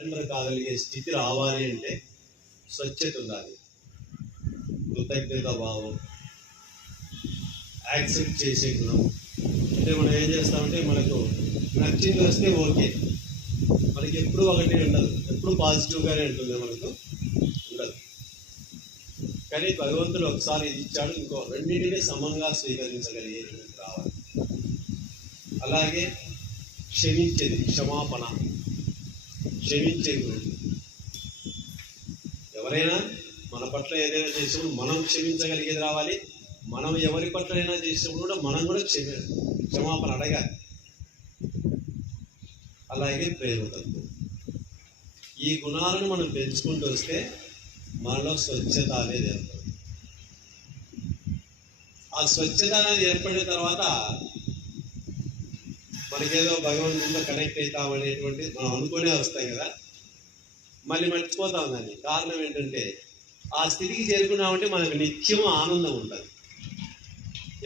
కాగలిగే స్థితి రావాలి అంటే స్వచ్ఛత ఉండాలి, కృతజ్ఞత భావం, యాక్సెప్ట్ చేసే గుణం. అంటే మనం ఏం చేస్తామంటే మనకు నచ్చింది వస్తే ఓకే, మనకి ఎప్పుడు ఒకటి ఉండదు, ఎప్పుడు పాజిటివ్గానే ఉంటుంది, మనకు ఉండదు. కానీ భగవంతుడు ఒకసారి ఇది ఇచ్చాడు, ఇంకో రెండింటినీ సమంగా స్వీకరించగలిగే రావాలి. అలాగే క్షమించేది, క్షమాపణ, క్షమించే గుణం. ఎవరైనా మన పట్ల ఏదైనా చేసినప్పుడు మనం క్షమించగలిగేది రావాలి. మనం ఎవరి పట్ల అయినా చేసినప్పుడు కూడా మనం కూడా క్షమాపణ అడగాలి. అలాగే ప్రేమతత్వం. ఈ గుణాలను మనం పెంచుకుంటూ వస్తే మనలో స్వచ్ఛత అనేది ఏర్పడుతుంది. ఆ స్వచ్ఛత అనేది ఏర్పడిన తర్వాత మనకేదో భగవంతుడితో కనెక్ట్ అవుతామనేటువంటి మనం అనుకునే వస్తాం కదా, మళ్ళీ మర్చిపోతాం. దాన్ని కారణం ఏంటంటే ఆ స్థితికి చేరుకున్నామంటే మనకు నిత్యం ఆనందం ఉంటుంది.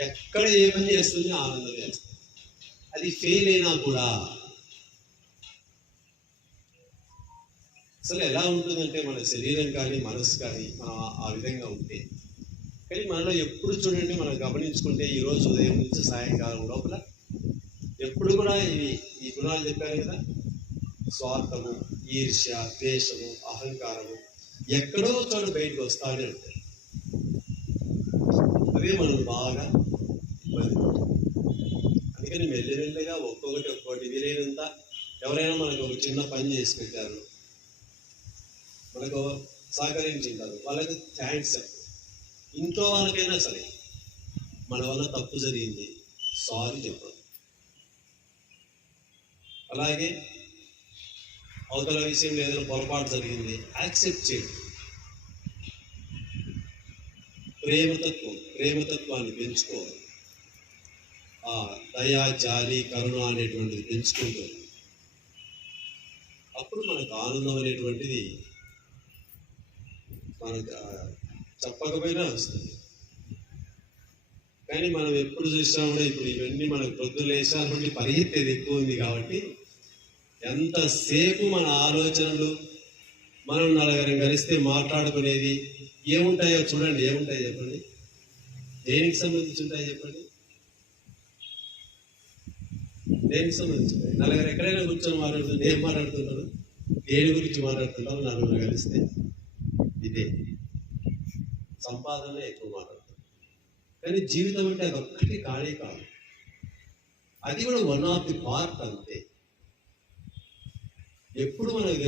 ఎక్కడ ఏ పని చేస్తుంది ఆనందం చేస్తుంది. అది ఫెయిల్ అయినా కూడా అసలు ఎలా ఉంటుందంటే మన శరీరం కానీ మనసు కానీ మనం ఆ విధంగా ఉంటే. కానీ మనలో ఎప్పుడు చూడండి, మనం గమనించుకుంటే ఈరోజు ఉదయం నుంచి సాయంకాలం లోపల ఎప్పుడు కూడా ఈ గుణాలు చెప్పాను కదా, స్వార్థము, ఈర్ష్య, ద్వేషము, అహంకారము ఎక్కడో చోట బయటకు వస్తానే ఉంటాయి. అవే మనం బాగా ఇబ్బంది పడతాం. అందుకని మెల్లిమెల్లిగా ఒక్కొక్కటి వీలైనంత ఎవరైనా మనకు ఒక చిన్న పని చేసి పెట్టారు, మనకు సహకరించారు, వాళ్ళకి థ్యాంక్స్ చెప్పు. ఇంట్లో వాళ్ళకైనా సరే మన వల్ల తప్పు జరిగింది, సారీ చెప్పాలి. అలాగే అవతల విషయంలో ఏదైనా పొరపాటు జరిగింది, యాక్సెప్ట్ చేయండి. ప్రేమతత్వాన్ని పెంచుకోవాలి. ఆ దయా, జాలి, కరుణ అనేటువంటిది పెంచుకుంటుంది. అప్పుడు మనకు ఆనందం అనేటువంటిది మనకు చెప్పకపోయినా వస్తుంది. కానీ మనం ఎప్పుడు చూసినా కూడా ఇప్పుడు ఇవన్నీ మనకు పొద్దున్న లేచాల నుండి పరిగెత్తేది ఎక్కువ ఉంది కాబట్టి ఎంతసేపు మన ఆలోచనలు, మనం నలుగురం కలిస్తే మాట్లాడుకునేది ఏముంటాయో చూడండి. ఏముంటాయో చెప్పండి, దేనికి సంబంధించి ఉంటాయో చెప్పండి, దేనికి సంబంధించి ఉంటాయి? నలుగురు ఎక్కడైనా కూర్చొని మాట్లాడుతుంది, ఏం మాట్లాడుతుంటారు, దేని గురించి మాట్లాడుతుంటారు? నలుగురు కలిస్తే ఇదే సంపాదన ఎక్కువ మాట్లాడుతుంది. కానీ జీవితం అంటే అది ఒక్కటి కానే కాదు, అది కూడా వన్ ఆఫ్ ది పార్ట్ అంతే. ఎప్పుడు మనకు